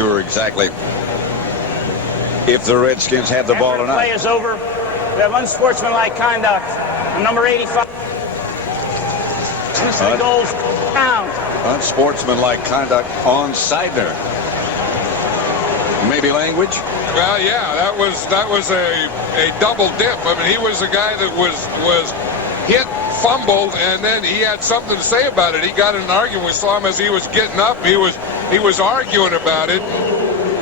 sure exactly if the Redskins have the ball or not. Play is over. We have unsportsmanlike conduct on number 85. Dismissing goals down. Unsportsmanlike conduct on Seidner. Maybe language? Well, yeah, that was a double dip. I mean, he was a guy that was hit, fumbled, and then he had something to say about it. He got in an argument. We saw him as he was getting up. He was arguing about it.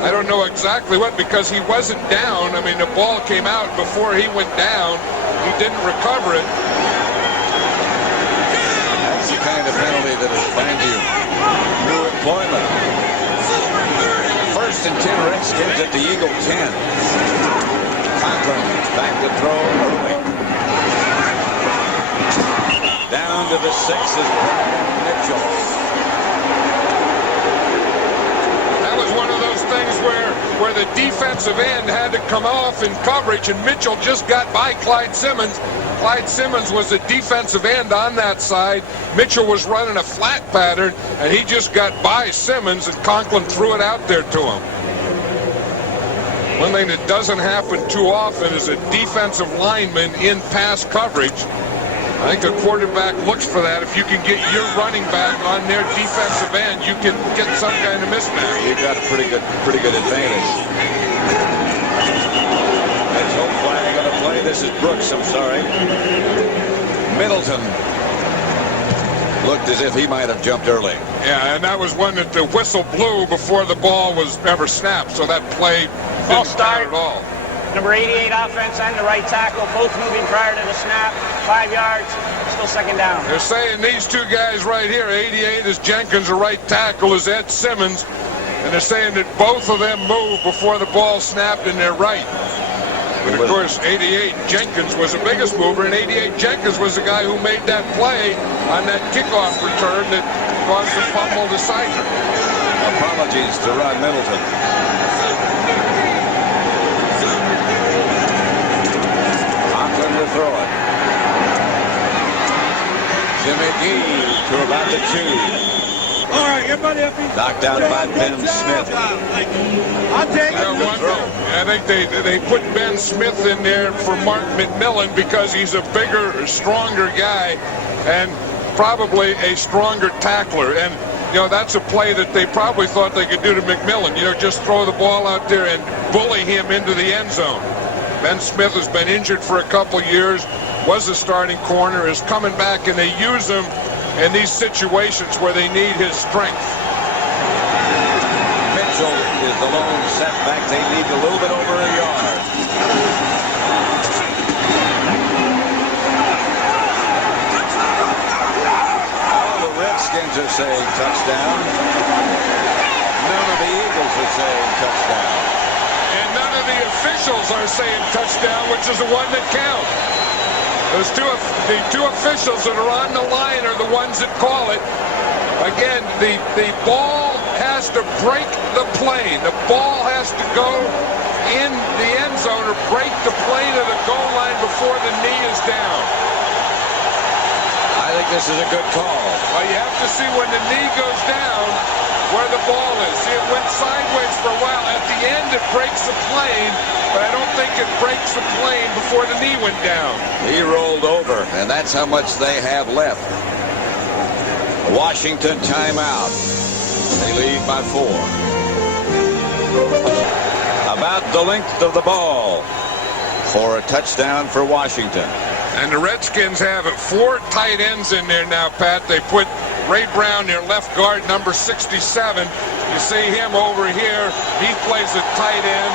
I don't know exactly what, because he wasn't down. I mean, the ball came out before he went down. He didn't recover it. That's the kind of penalty that will find you new employment. First and 10 Redskins at the Eagle 10. Conklin back to throw early. Down to the 6 is Mitchell. That was one of those things where the defensive end had to come off in coverage, and Mitchell just got by Clyde Simmons. Clyde Simmons was the defensive end on that side. Mitchell was running a flat pattern, and he just got by Simmons, and Conklin threw it out there to him. One thing that doesn't happen too often is a defensive lineman in pass coverage. I think a quarterback looks for that. If you can get your running back on their defensive end, you can get some kind of mismatch. You've got a pretty good advantage. Mitchell flag on the play. This is Brooks, I'm sorry. Middleton looked as if he might have jumped early. Yeah, and that was one that the whistle blew before the ball was ever snapped, so that play didn't count at all. Number 88 offense and the right tackle, both moving prior to the snap. 5 yards, still second down. They're saying these two guys right here, 88 is Jenkins, the right tackle is Ed Simmons, and they're saying that both of them moved before the ball snapped and they're right. But of course, 88 Jenkins was the biggest mover, and 88 Jenkins was the guy who made that play on that kickoff return that caused the fumble to Seidner. Apologies to Rod Middleton. Conklin to throw it. Jimmy G to about the 2. All right, everybody up here. Knocked down by Ben Smith. I'll take it. I think they put Ben Smith in there for Mark McMillan because he's a bigger, stronger guy and probably a stronger tackler. And, you know, that's a play that they probably thought they could do to McMillan. You know, just throw the ball out there and bully him into the end zone. Ben Smith has been injured for a couple years, was a starting corner, is coming back, and they use him in these situations where they need his strength. Mitchell is the lone setback. They need a little bit over a yard. All the Redskins are saying touchdown. None of the Eagles are saying touchdown. And none of the officials are saying touchdown, which is the one that counts. The two officials that are on the line are the ones that call it. Again, the ball has to break the plane. The ball has to go in the end zone or break the plane of the goal line before the knee is down. I think this is a good call. Well, you have to see when the knee goes down where the ball is. See, it went sideways for a while. At the end, it breaks the plane, but I don't think it breaks the plane before the knee went down. He rolled over, and that's how much they have left. Washington timeout. They lead by 4. About the length of the ball for a touchdown for Washington. And the Redskins have 4 tight ends in there now, Pat. They put Ray Brown, their left guard, number 67. You see him over here. He plays a tight end.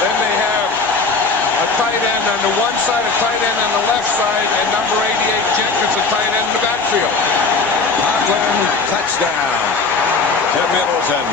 Then they have a tight end on the one side, a tight end on the left side, and number 88 Jenkins, a tight end in the backfield. Conklin, touchdown to Middleton.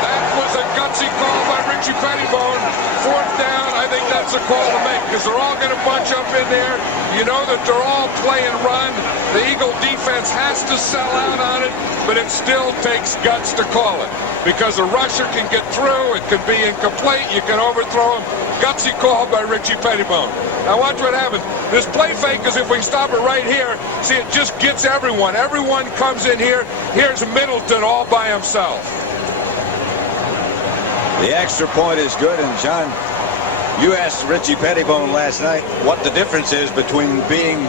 That was a gutsy call by Richie Pettibone. 4th down, I think that's a call to make because they're all going to bunch up in there. You know that they're all play and run. The Eagle defense has to sell out on it, but it still takes guts to call it because a rusher can get through. It can be incomplete. You can overthrow him. Gutsy call by Richie Pettibone. Now watch what happens. This play fake is, if we stop it right here, see, it just gets everyone. Everyone comes in here. Here's Middleton all by himself. The extra point is good. And John, you asked Richie Pettibone last night what the difference is between being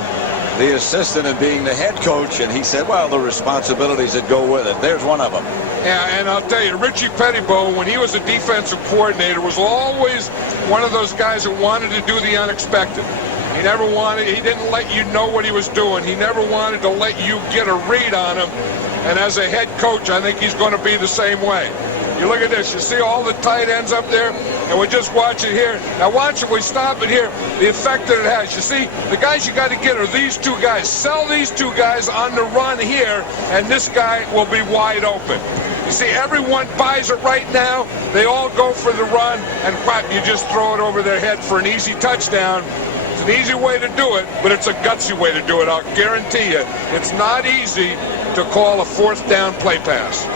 the assistant and being the head coach, and he said, well, the responsibilities that go with it. There's one of them. Yeah, and I'll tell you, Richie Pettibone, when he was a defensive coordinator, was always one of those guys that wanted to do the unexpected. He didn't let you know what he was doing. He never wanted to let you get a read on him. And as a head coach, I think he's going to be the same way. You look at this. You see all the tight ends up there? And we just watch it here. Now watch if we stop it here, the effect that it has. You see, the guys you got to get are these two guys. Sell these two guys on the run here, and this guy will be wide open. You see, everyone buys it right now. They all go for the run, and whap, you just throw it over their head for an easy touchdown. It's an easy way to do it, but it's a gutsy way to do it. I'll guarantee you, it's not easy to call a fourth down play pass.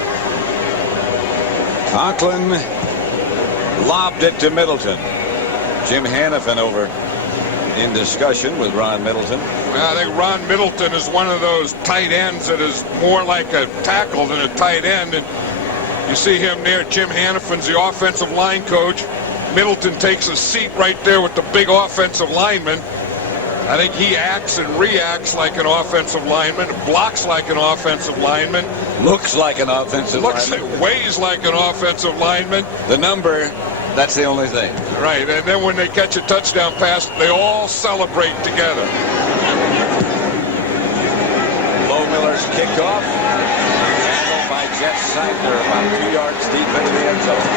Conklin lobbed it to Middleton. Jim Hannafin over in discussion with Ron Middleton. Well, I think Ron Middleton is one of those tight ends that is more like a tackle than a tight end. And you see him there. Jim Hannafin's the offensive line coach. Middleton takes a seat right there with the big offensive lineman. I think he acts and reacts like an offensive lineman, blocks like an offensive lineman. Looks like an offensive lineman. Weighs like an offensive lineman. The number, that's the only thing. Right, and then when they catch a touchdown pass, they all celebrate together. Low Miller's kickoff. Handled by Jeff Seidler about 2 yards deep into the end zone.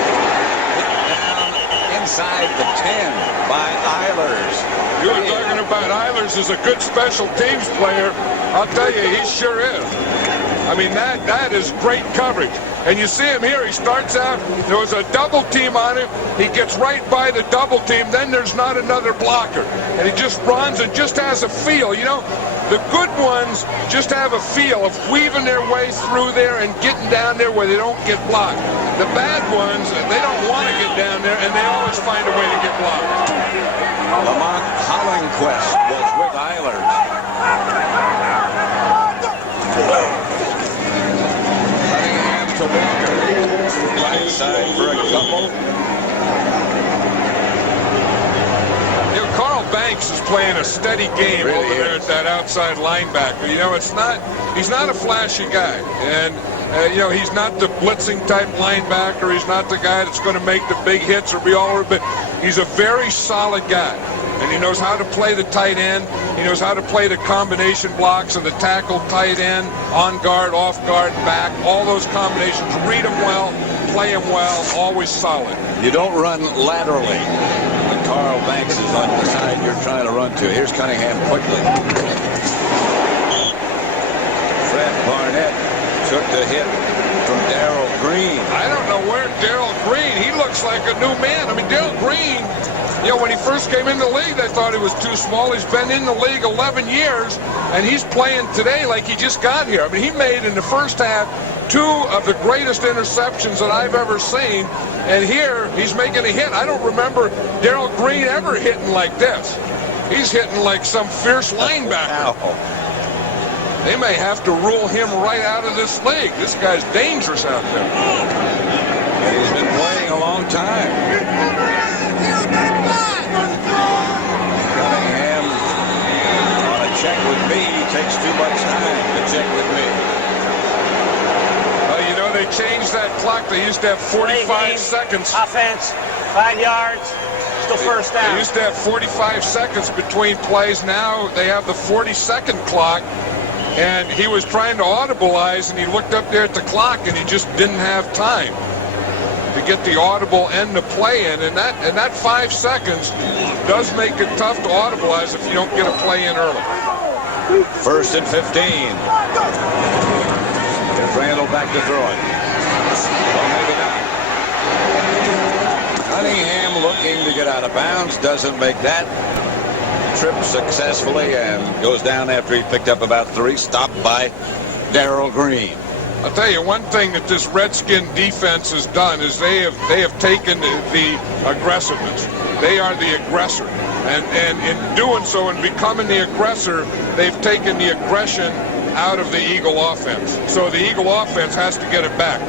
Hit down inside the 10 by Eilers. You were talking about Eilers as a good special teams player. I'll tell you, he sure is. I mean, that is great coverage. And you see him here. He starts out, there was a double team on him. He gets right by the double team. Then there's not another blocker. And he just runs and just has a feel. You know, the good ones just have a feel of weaving their way through there and getting down there where they don't get blocked. The bad ones, they don't want to get down there, and they always find a way to get blocked. Lamont Hollingquest was with Eilers. Cunningham to Walker. Right side for a couple. You know, Carl Banks is playing a steady game Really over there is. at that outside linebacker. You know, he's not a flashy guy. And, you know, he's not the blitzing type linebacker. He's not the guy that's going to make the big hits or be all over, but he's a very solid guy. And he knows how to play the tight end. He knows how to play the combination blocks of the tackle, tight end, on guard, off guard, back. All those combinations. Read them well, play them well, always solid. You don't run laterally when Carl Banks is on the side you're trying to run to. Here's Cunningham quickly. Fred Barnett took the hit from Darrell Green. I don't know where Darrell Green, he looks like a new man. I mean, Darrell Green, you know, when he first came in the league, they thought he was too small. He's been in the league 11 years, and he's playing today like he just got here. I mean, he made in the first half 2 of the greatest interceptions that I've ever seen, and here he's making a hit. I don't remember Darrell Green ever hitting like this. He's hitting like some fierce linebacker. Ow. They may have to rule him right out of this league. This guy's dangerous out there. And he's been playing a long time. Cunningham on a check with me takes too much time to check with me. Well, you know, they changed that clock. They used to have 45 seconds. Offense, 5 yards, still first They down. used to have 45 seconds between plays. Now they have the 40-second clock. And he was trying to audibilize, and he looked up there at the clock, and he just didn't have time to get the audible end of play in. And that 5 seconds does make it tough to audibilize if you don't get a play in early. 1st and 15. Here's Randall back to throw it. Well, maybe not. Cunningham looking to get out of bounds. Doesn't make that trip successfully and goes down after he picked up about 3. Stopped by Darrell Green. I'll tell you one thing that this Redskin defense has done is they have taken the aggressiveness. They are the aggressor. And in doing so and becoming the aggressor, they've taken the aggression out of the Eagle offense. So the Eagle offense has to get it back.